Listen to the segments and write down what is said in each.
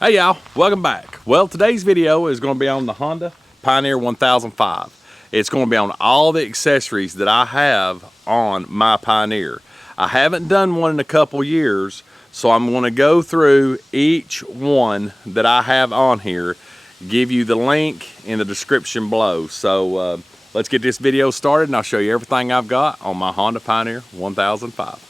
Hey y'all, welcome back. Well, today's video is going to be on the Honda Pioneer 1005. It's going to be on all the accessories that I have on my Pioneer. I haven't done one in a couple years, so I'm going to go through each one that I have on here, give you the link in the description below. So let's get this video started and I'll show you everything I've got on my Honda Pioneer 1005.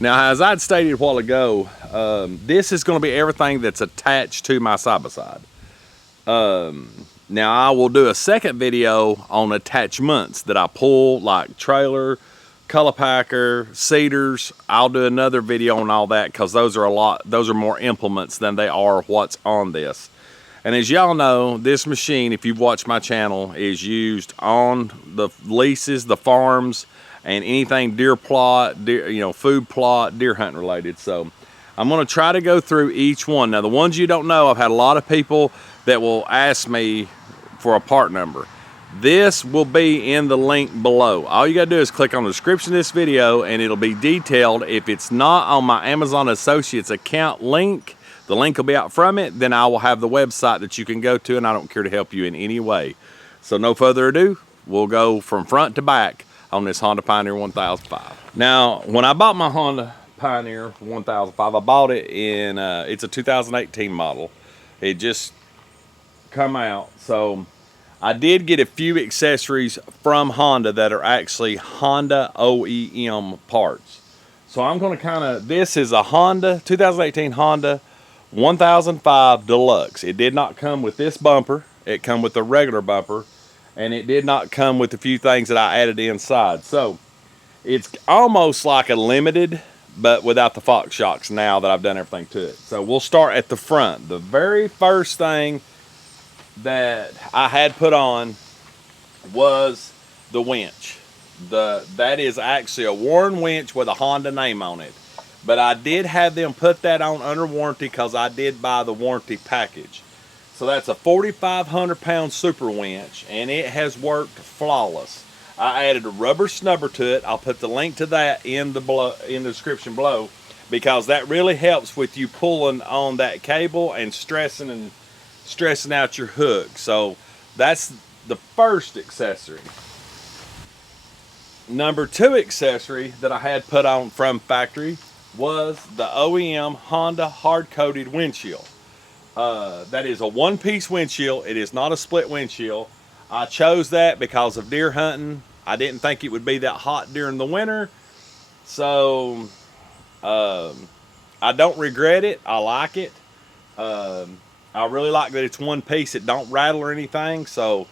Now, as I'd stated a while ago, this is going to be everything that's attached to my side-by-side. Now, I will do a second video on attachments that I pull, like trailer, color packer, cedars. I'll do another video on all that because those are more implements than they are what's on this. And as y'all know, this machine, if you've watched my channel, is used on the leases, the farms, and anything deer plot, food plot, deer hunting related. So I'm going to try to go through each one. Now, the ones you don't know, I've had a lot of people that will ask me for a part number. This will be in the link below. All you got to do is click on the description of this video and it'll be detailed. If it's not on my Amazon Associates account link, the link will be out from it, then I will have the website that you can go to, and I don't care to help you in any way. So no further ado, we'll go from front to back on this Honda Pioneer 1005. Now, when I bought my Honda Pioneer 1005, I bought it in, it's a 2018 model. It just come out. So I did get a few accessories from Honda that are actually Honda OEM parts. So I'm going to this is a 2018 Honda 1005 Deluxe. It did not come with this bumper. It come with the regular bumper. And it did not come with a few things that I added inside. So it's almost like a limited, but without the Fox shocks now that I've done everything to it. So we'll start at the front. The very first thing that I had put on was the winch. That is actually a Warren winch with a Honda name on it. But I did have them put that on under warranty because I did buy the warranty package. So that's a 4,500 pound super winch, and it has worked flawless. I added a rubber snubber to it. I'll put the link to that in the description below, because that really helps with you pulling on that cable and stressing out your hook. So that's the first accessory. Number two accessory that I had put on from factory was the OEM Honda hard-coated windshield. That is a one-piece windshield. It is not a split windshield. I chose that because of deer hunting. I didn't think it would be that hot during the winter. So I don't regret it. I like it. I really like that it's one piece. It don't rattle or anything. So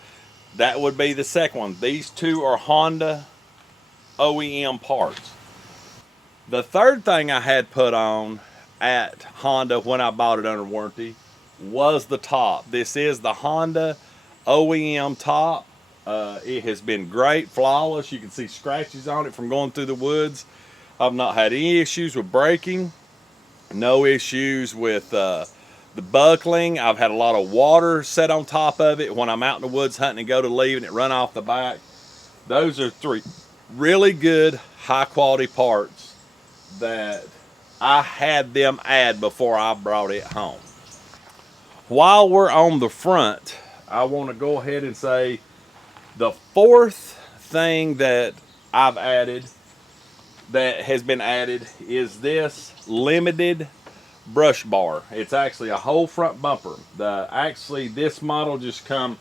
that would be the second one. These two are Honda OEM parts. The third thing I had put on at Honda when I bought it under warranty was the top. This is the Honda OEM top. It has been great, flawless. You can see scratches on it from going through the woods. I've not had any issues with braking, no issues with the buckling. I've had a lot of water set on top of it when I'm out in the woods hunting and go to leave and it run off the back. Those are three really good, high quality parts that I had them add before I brought it home. While we're on the front, I want to go ahead and say the fourth thing that I've added, that has been added, is this limited brush bar. It's actually a whole front bumper. This model just come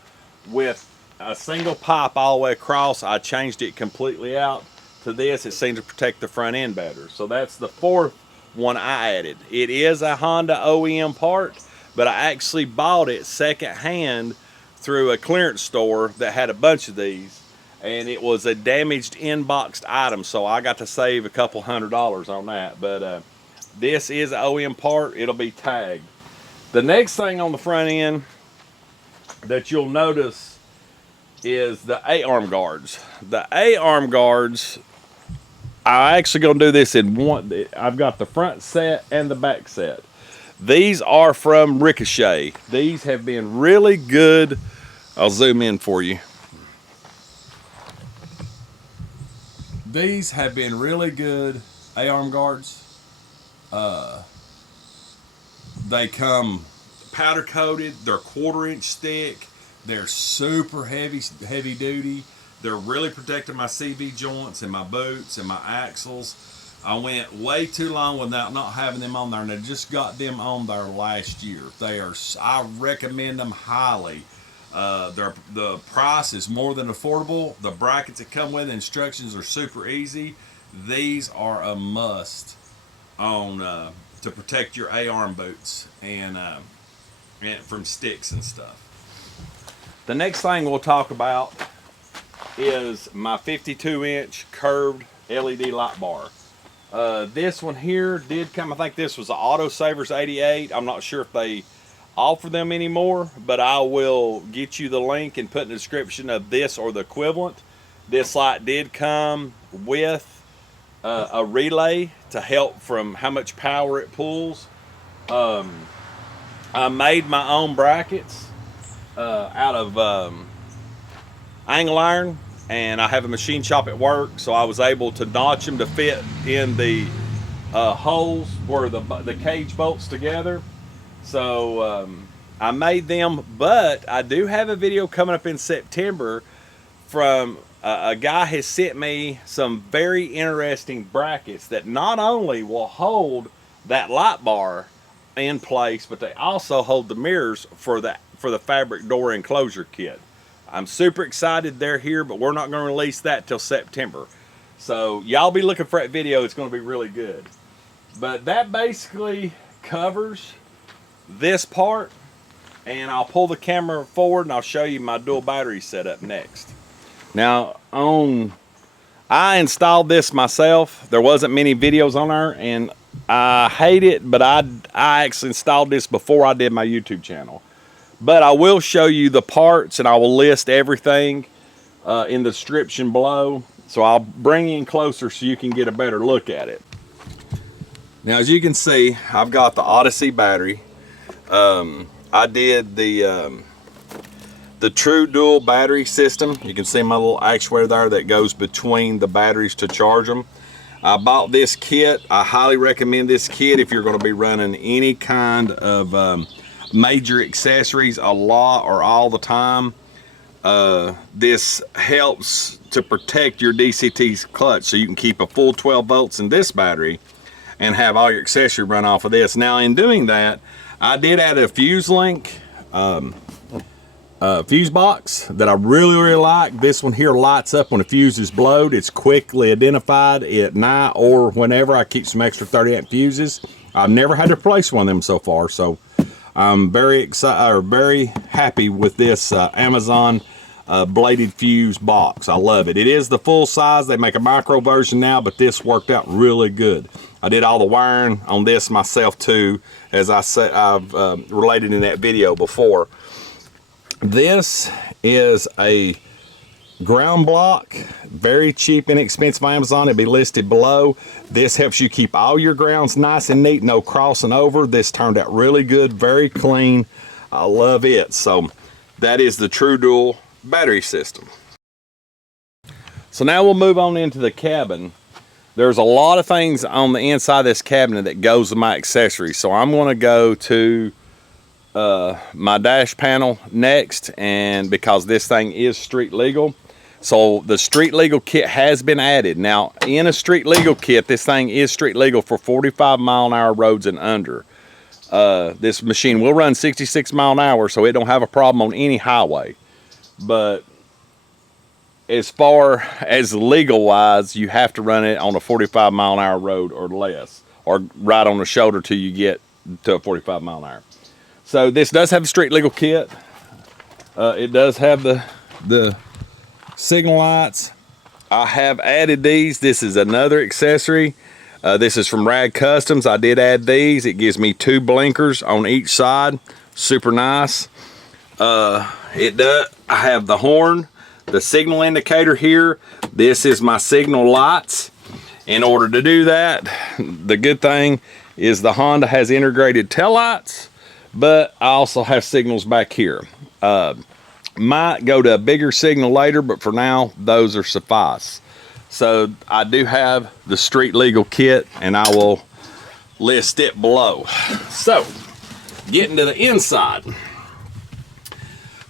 with a single pipe all the way across. I changed it completely out to this. It seems to protect the front end better. So that's the fourth one I added. It is a Honda OEM part, but I actually bought it secondhand through a clearance store that had a bunch of these, and it was a damaged inboxed item, so I got to save a couple $100 on that. But this is an OEM part. It'll be tagged. The next thing on the front end that you'll notice is the A-arm guards. The A-arm guards, I'm actually going to do this in one. I've got the front set and the back set. These are from Ricochet. These have been really good. I'll zoom in for you. these have been really good A-arm guards. They come powder coated, they're 1/4 inch thick, they're super heavy duty. They're really protecting my CV joints and my boots and my axles. I went way too long without not having them on there, and I just got them on there last year. I recommend them highly. The price is more than affordable. The brackets that come with instructions are super easy. These are a must on to protect your A-arm boots and from sticks and stuff. The next thing we'll talk about is my 52-inch curved LED light bar. This one here did come, I think this was an Autosavers 88. I'm not sure if they offer them anymore, but I will get you the link and put in the description of this or the equivalent. This light did come with a relay to help from how much power it pulls. I made my own brackets out of angle iron, and I have a machine shop at work, so I was able to notch them to fit in the holes where the cage bolts together. So I made them, but I do have a video coming up in September from a guy has sent me some very interesting brackets that not only will hold that light bar in place, but they also hold the mirrors for the fabric door enclosure kit. I'm super excited they're here, but we're not going to release that till September. So y'all be looking for that video. It's going to be really good. But that basically covers this part, and I'll pull the camera forward and I'll show you my dual battery setup next. Now, I installed this myself. There wasn't many videos on there, and I hate it, but I actually installed this before I did my YouTube channel. But I will show you the parts, and I will list everything in the description below. So I'll bring you in closer so you can get a better look at it. Now, as you can see, I've got the Odyssey battery. I did the true dual battery system. You can see my little actuator there that goes between the batteries to charge them. I bought this kit. I highly recommend this kit if you're going to be running any kind of major accessories a lot or all the time. This helps to protect your DCT's clutch, so you can keep a full 12 volts in this battery and have all your accessory run off of this. Now, in doing that, I did add a fuse link fuse box that I really like. This one here lights up when the fuse is blowed. It's quickly identified at night or whenever. I keep some extra 30 amp fuses. I've never had to replace one of them so far, so I'm very excited, or very happy with this Amazon bladed fuse box. I love it. It is the full size. They make a micro version now, but this worked out really good. I did all the wiring on this myself too, as I said, I've related in that video before. This is a ground block, very cheap, inexpensive on Amazon. It'll be listed below. This helps you keep all your grounds nice and neat, no crossing over. This turned out really good, very clean. I love it. So that is the True Dual battery system. So now we'll move on into the cabin. There's a lot of things on the inside of this cabinet that goes with my accessories. So I'm going to go to my dash panel next, and because this thing is street legal, so the street legal kit has been added. Now, in a street legal kit, this thing is street legal for 45-mile-an-hour roads and under. This machine will run 66 mile an hour, so it don't have a problem on any highway. But as far as legal wise, you have to run it on a 45-mile-an-hour road or less, or right on the shoulder till you get to a 45 mile an hour. So this does have a street legal kit. It does have the signal lights. I have added these. This is another accessory. This is from RAD Customs. I did add these. It gives me 2 blinkers on each side. Super nice. It does. I have the horn, the signal indicator here. This is my signal lights. In order to do that, the good thing is the Honda has integrated tail lights, but I also have signals back here. Might go to a bigger signal later, but for now, those are suffice. So I do have the street legal kit, and I will list it below. So getting to the inside,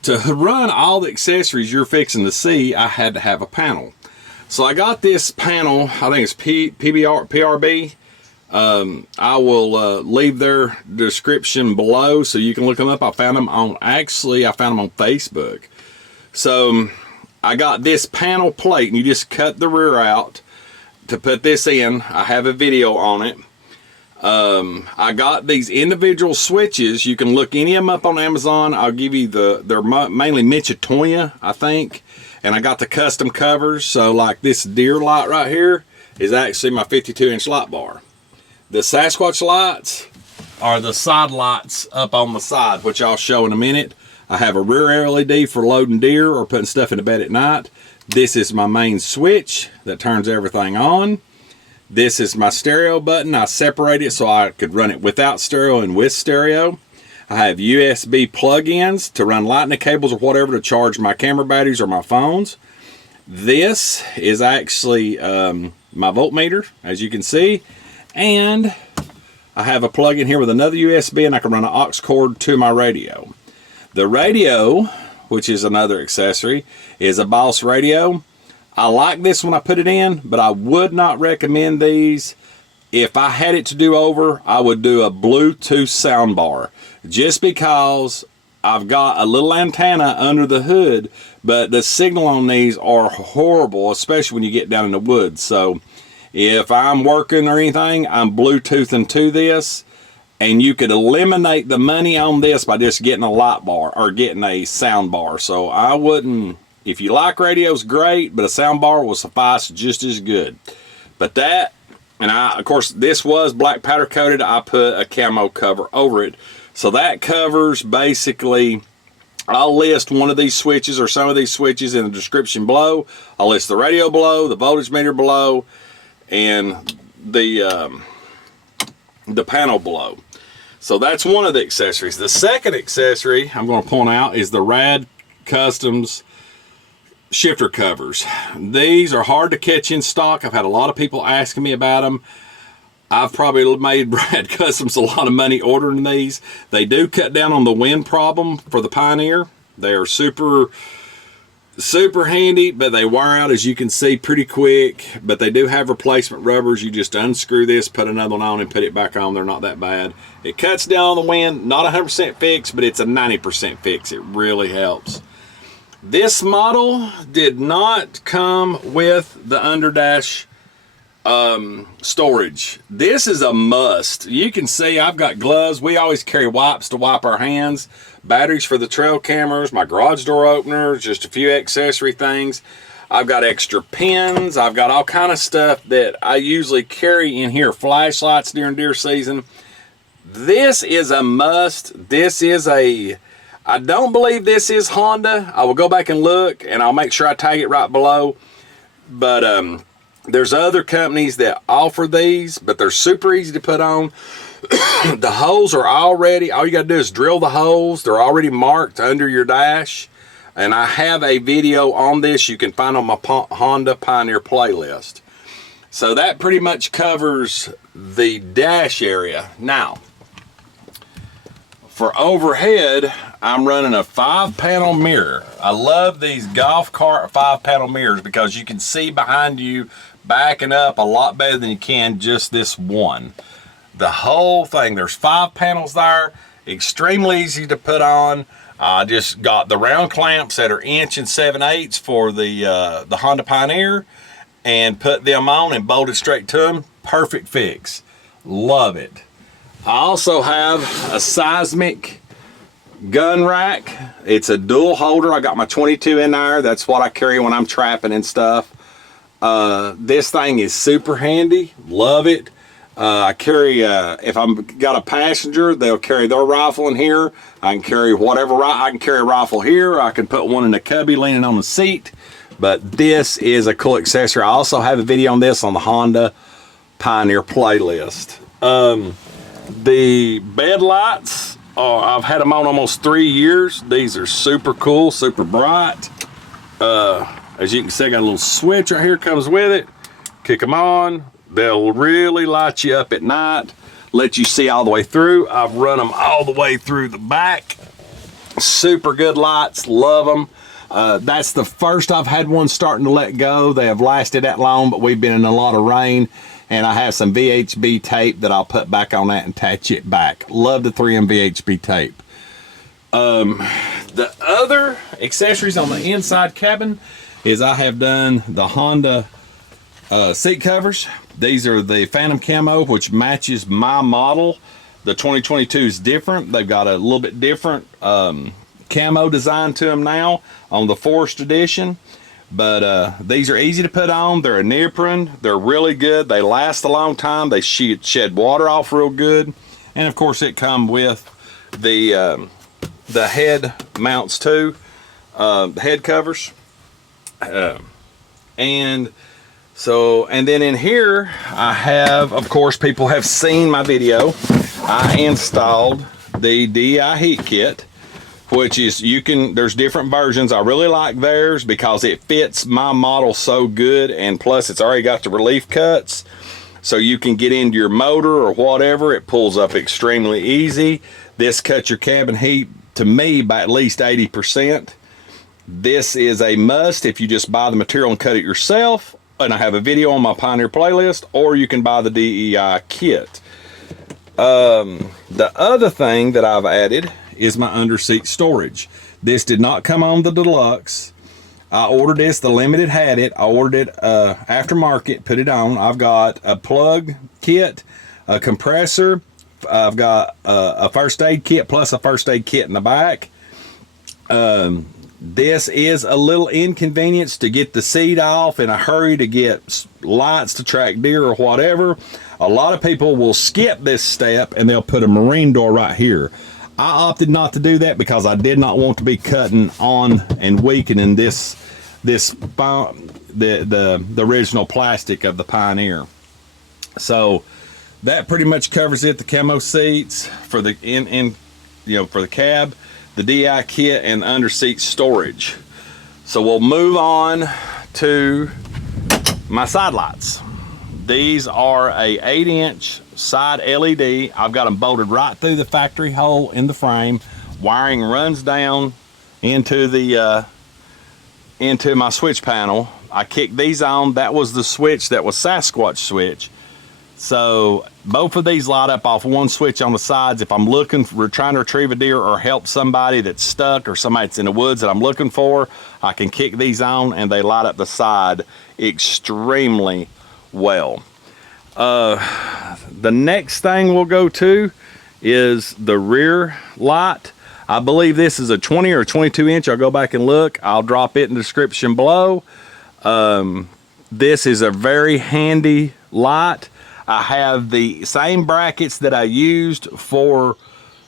to run all the accessories you're fixing to see, I had to have a panel. So I got this panel, I think it's PRB. I will leave their description below so you can look them up. I found them on Facebook. So I got this panel plate, and you just cut the rear out to put this in. I have a video on it. I got these individual switches. You can look any of them up on Amazon. I'll give you they're mainly Michitoya, I think. And I got the custom covers. So like this deer light right here is actually my 52-inch light bar. The Sasquatch lights are the side lights up on the side, which I'll show in a minute. I have a rear LED for loading deer or putting stuff in the bed at night. This is my main switch that turns everything on. This is my stereo button. I separate it so I could run it without stereo and with stereo. I have USB plug-ins to run lightning cables or whatever to charge my camera batteries or my phones. This is actually my voltmeter, as you can see. And I have a plug-in here with another USB, and I can run an aux cord to my radio. The radio, which is another accessory, is a Boss radio. I like this when I put it in, but I would not recommend these. If I had it to do over, I would do a Bluetooth soundbar, just because I've got a little antenna under the hood, but the signal on these are horrible, especially when you get down in the woods. So if I'm working or anything, I'm Bluetoothing to this, and you could eliminate the money on this by just getting a light bar or getting a sound bar. So I wouldn't. If you like radios, great, but a sound bar will suffice just as good. But that, and of course, this was black powder coated. I put a camo cover over it. So that covers basically, I'll list one of these switches or some of these switches in the description below. I'll list the radio below, the voltage meter below, and the panel below. So that's one of the accessories. The second accessory I'm going to point out is the RAD Customs shifter covers. These are hard to catch in stock. I've had a lot of people asking me about them. I've probably made RAD Customs a lot of money ordering these. They do cut down on the wind problem for the Pioneer. They are super handy, but they wear out, as you can see, pretty quick. But they do have replacement rubbers. You just unscrew this, put another one on, and put it back on. They're not that bad. It cuts down on the wind. Not 100% fix, but it's a 90% fix. It really helps. This model did not come with the underdash storage. This is a must. You can see I've got gloves. We always carry wipes to wipe our hands, batteries for the trail cameras, my garage door openers, just a few accessory things. I've got extra pins. I've got all kind of stuff that I usually carry in here. Flashlights during deer season. This is a must. This is I don't believe this is Honda. I will go back and look, and I'll make sure I tag it right below. But there's other companies that offer these, but they're super easy to put on. The holes are already, all you got to do is drill the holes. They're already marked under your dash. And I have a video on this you can find on my Honda Pioneer playlist. So that pretty much covers the dash area. Now, for overhead, I'm running a 5-panel mirror. I love these golf cart 5-panel mirrors because you can see behind you backing up a lot better than you can just this one. The whole thing, there's 5 panels there, extremely easy to put on. I just got the round clamps that are 1 7/8" for the Honda Pioneer and put them on and bolted straight to them. Perfect fix. Love it. I also have a seizmik gun rack. It's a dual holder. I got my 22 in there. That's what I carry when I'm trapping and stuff. This thing is super handy. Love it. I carry, if I've got a passenger, they'll carry their rifle in here. I can carry whatever, I can carry a rifle here. I can put one in the cubby leaning on the seat. But this is a cool accessory. I also have a video on this on the Honda Pioneer playlist. The bed lights, I've had them on almost 3 years. These are super cool, super bright. As you can see, I got a little switch right here comes with it. Kick them on. They'll really light you up at night, let you see all the way through. I've run them all the way through the back. Super good lights, love them. That's the first I've had one starting to let go. They have lasted that long, but we've been in a lot of rain, and I have some VHB tape that I'll put back on that and attach it back. Love the 3M VHB tape. The other accessories on the inside cabin is I have done the Honda seat covers. These are the Phantom Camo, which matches my model. The 2022 is different. They've got a little bit different camo design to them now on the Forest Edition. But these are easy to put on. They're a neoprene. They're really good. They last a long time. They shed water off real good. And of course it comes with the head mounts too, head covers. And then in here I have, of course, people have seen my video. I installed the DEI Heat kit, which is, there's different versions. I really like theirs because it fits my model so good, and plus it's already got the relief cuts, so you can get into your motor or whatever. It pulls up extremely easy. This cuts your cabin heat, to me, by at least 80%. This is a must if you just buy the material and cut it yourself, and I have a video on my Pioneer playlist, or you can buy the DEI kit. The other thing that I've added is my underseat storage. This did not come on the deluxe. I ordered this, the limited had it. I ordered it aftermarket, put it on. I've got a plug kit, a compressor, I've got a first aid kit plus a first aid kit in the back. This is a little inconvenience to get the seat off in a hurry to get lights to track deer or whatever. A lot of people will skip this step and they'll put a marine door right here. I opted not to do that because I did not want to be cutting on and weakening the original plastic of the Pioneer. So that pretty much covers it. The camo seats for the for the cab, the DI kit, and the under seat storage. So we'll move on to my side lights. These are a 8-inch side LED. I've got them bolted right through the factory hole in the frame. Wiring runs down into the into my switch panel. I kicked these on. That was the switch that was Sasquatch switch. So both of these light up off one switch on the sides. If I'm trying to retrieve a deer or help somebody that's stuck or somebody that's in the woods that I'm looking for, I can kick these on and they light up the side extremely well. The next thing we'll go to is the rear light. I believe this is a 20 or 22 inch. I'll go back and look. I'll drop it in the description below. This is a very handy light. I have the same brackets that I used for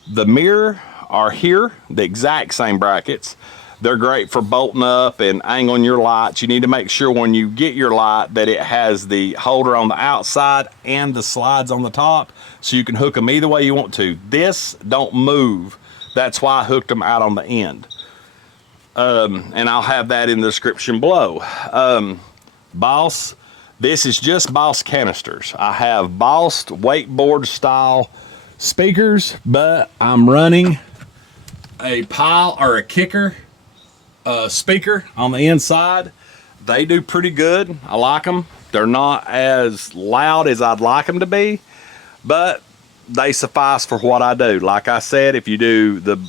the mirror are here, the exact same brackets. They're great for bolting up and angling your lights. You need to make sure when you get your light that it has the holder on the outside and the slides on the top, so you can hook them either way you want to. This don't move. That's why I hooked them out on the end. And I'll have that in the description below. Boss, this is just Boss canisters. I have Boss wakeboard style speakers, but I'm running a pile or a kicker speaker on the inside. They do pretty good. I like them. They're not as loud as I'd like them to be, but they suffice for what I do. Like I said, if you do the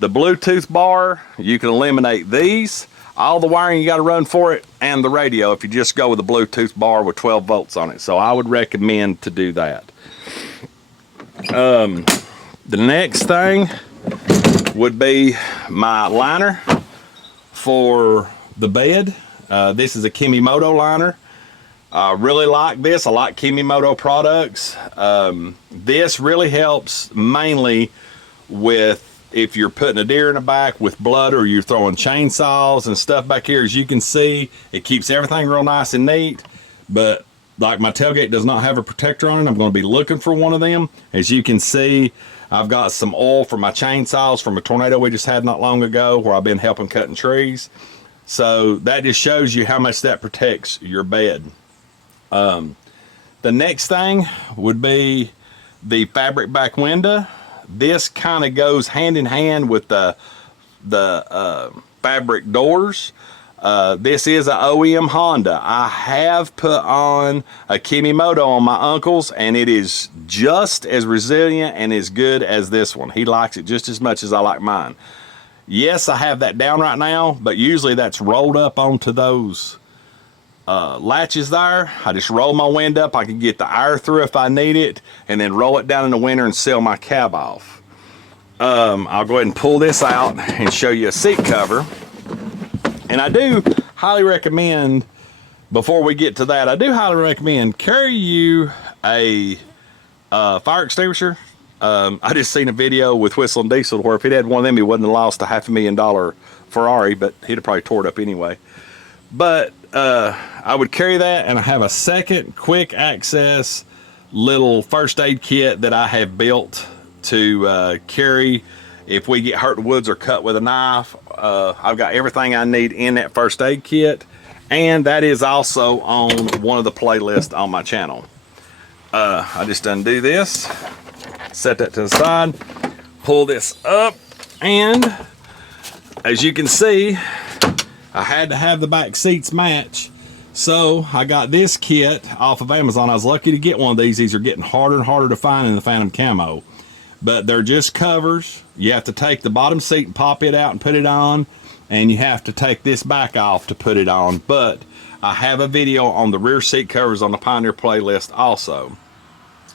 Bluetooth bar, you can eliminate these, all the wiring you got to run for it, and the radio if you just go with a Bluetooth bar with 12 volts on it. So I would recommend to do that. The next thing would be my liner for the bed. This is a Kimimoto liner. I really like this. I like Kimimoto products. This really helps mainly with if you're putting a deer in the back with blood, or you're throwing chainsaws and stuff back here. As you can see, it keeps everything real nice and neat. But like my tailgate does not have a protector on it, I'm going to be looking for one of them. As you can see, I've got some oil for my chainsaws from a tornado we just had not long ago where I've been helping cutting trees. So that just shows you how much that protects your bed. The next thing would be the fabric back window. This kind of goes hand in hand with the fabric doors. This is an OEM Honda. I have put on a Kimimoto on my uncle's, and it is just as resilient and as good as this one. He likes it just as much as I like mine. Yes, I have that down right now, but usually that's rolled up onto those latches there. I just roll my window up. I can get the air through if I need it, and then roll it down in the winter and seal my cab off. I'll go ahead and pull this out and show you a seat cover. And I do highly recommend, before we get to that, I do highly recommend carry you a fire extinguisher. I just seen a video with Whistle and Diesel where if he'd had one of them, he wouldn't have lost a $500,000 Ferrari, but he'd have probably tore it up anyway. But I would carry that, and I have a second quick access little first aid kit that I have built to carry if we get hurt in the woods or cut with a knife. I've got everything I need in that first aid kit, and that is also on one of the playlists on my channel. I just undo this, set that to the side, pull this up, and as you can see, I had to have the back seats match. So I got this kit off of Amazon. I was lucky to get one of these. These are getting harder and harder to find in the Phantom Camo. But they're just covers. You have to take the bottom seat and pop it out and put it on. And you have to take this back off to put it on. But I have a video on the rear seat covers on the Pioneer playlist also.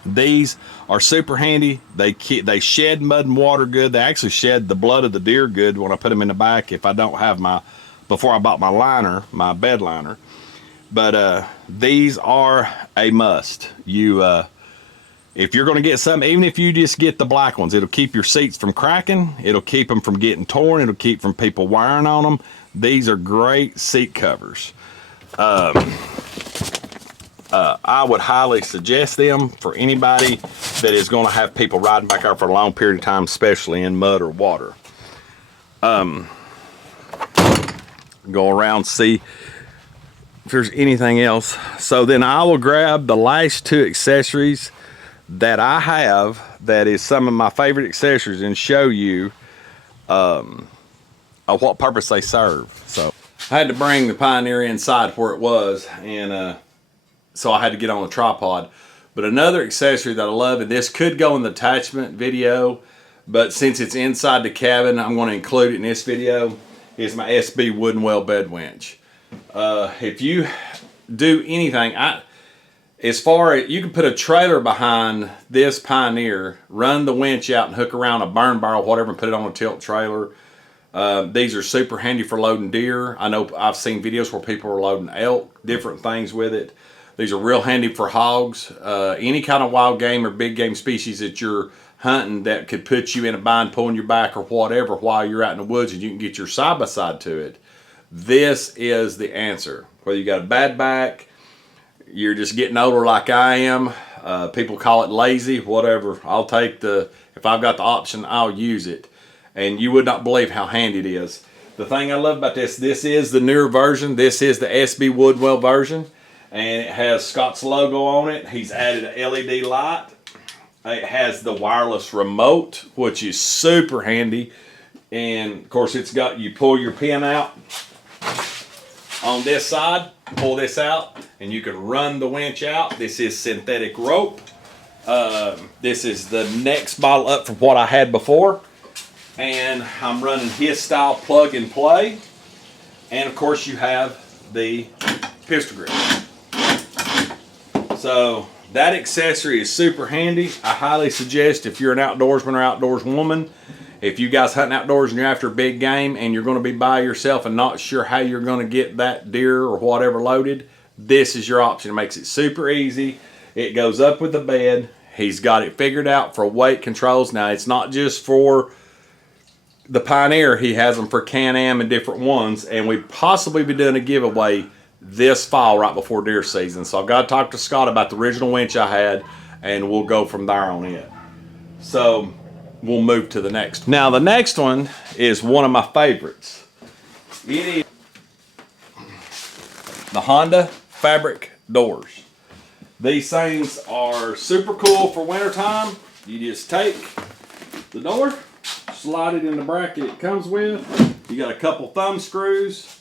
These are super handy. They shed mud and water good. They actually shed the blood of the deer good when I put them in the back if I don't have my, before I bought my liner, my bed liner. But these are a must. If you're going to get some, even if you just get the black ones, it'll keep your seats from cracking. It'll keep them from getting torn. It'll keep from people wiring on them. These are great seat covers. I would highly suggest them for anybody that is going to have people riding back out for a long period of time, especially in mud or water. Go around, see if there's anything else. So then I will grab the last two accessories that I have that is some of my favorite accessories and show you of what purpose they serve. So I had to bring the Pioneer inside where it was, and so I had to get on a tripod. But another accessory that I love, and this could go in the attachment video, but since it's inside the cabin, I'm going to include it in this video, is my SB Wood and Weld Bed winch. If you do anything, as far as you can put a trailer behind this Pioneer, run the winch out and hook around a burn barrel, whatever, and put it on a tilt trailer. These are super handy for loading deer. I know I've seen videos where people are loading elk, different things with it. These are real handy for hogs. Any kind of wild game or big game species that you're hunting that could put you in a bind, pulling your back or whatever while you're out in the woods, and you can get your side-by-side to it. This is the answer. Whether you got a bad back, you're just getting older like I am, people call it lazy, whatever. I'll take if I've got the option, I'll use it. And you would not believe how handy it is. The thing I love about this is the newer version. This is the SB Wood Weld version. And it has Scott's logo on it. He's added an LED light. It has the wireless remote, which is super handy. And of course it's got, you pull your pin out on this side, pull this out, and you can run the winch out. This is synthetic rope. This is the next model up from what I had before. And I'm running his style plug and play. And of course you have the pistol grip. So that accessory is super handy. I highly suggest if you're an outdoorsman or outdoors woman, if you guys hunting outdoors and you're after big game and you're going to be by yourself and not sure how you're going to get that deer or whatever loaded, this is your option. It makes it super easy. It goes up with the bed. He's got it figured out for weight controls. Now it's not just for the Pioneer. He has them for Can-Am and different ones, and we possibly be doing a giveaway this fall right before deer season. So I've got to talk to Scott about the original winch I had, and we'll go from there on it. So we'll move to the next. Now the next one is one of my favorites. It is the Honda fabric doors. These things are super cool for wintertime. You just take the door, slide it in the bracket it comes with. You got a couple thumb screws.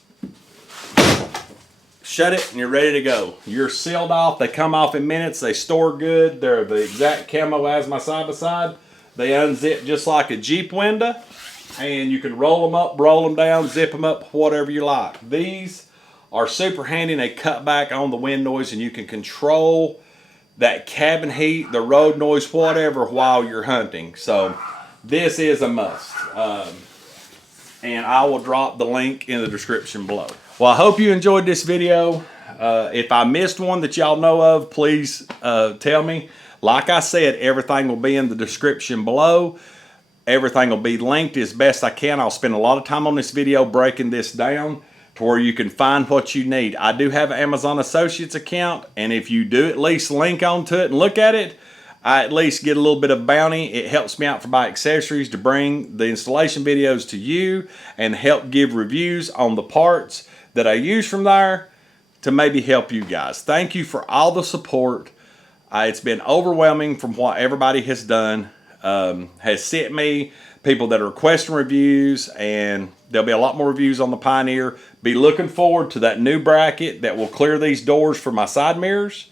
Shut it and you're ready to go. You're sealed off. They come off in minutes. They store good. They're the exact camo as my side-by-side. They unzip just like a Jeep window. And you can roll them up, roll them down, zip them up, whatever you like. These are super handy and they cut back on the wind noise and you can control that cabin heat, the road noise, whatever while you're hunting. So this is a must. And I will drop the link in the description below. Well, I hope you enjoyed this video. If I missed one that y'all know of, please tell me. Like I said, everything will be in the description below. Everything will be linked as best I can. I'll spend a lot of time on this video breaking this down to where you can find what you need. I do have an Amazon Associates account, and if you do at least link onto it and look at it, I at least get a little bit of bounty. It helps me out for my accessories to bring the installation videos to you and help give reviews on the parts that I use from there to maybe help you guys. Thank you for all the support. It's been overwhelming from what everybody has done. Has sent me people that are requesting reviews, and there'll be a lot more reviews on the Pioneer. Be looking forward to that new bracket that will clear these doors for my side mirrors,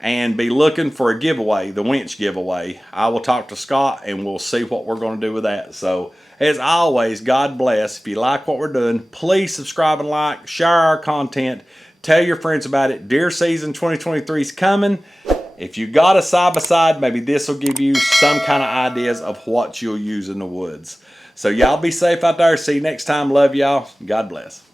and be looking for a giveaway, the winch giveaway. I will talk to Scott and we'll see what we're going to do with that. So as always, God bless. If you like what we're doing, please subscribe and like, share our content, tell your friends about it. Deer season 2023 is coming. If you got a side-by-side, maybe this will give you some kind of ideas of what you'll use in the woods. So y'all be safe out there. See you next time. Love y'all. God bless.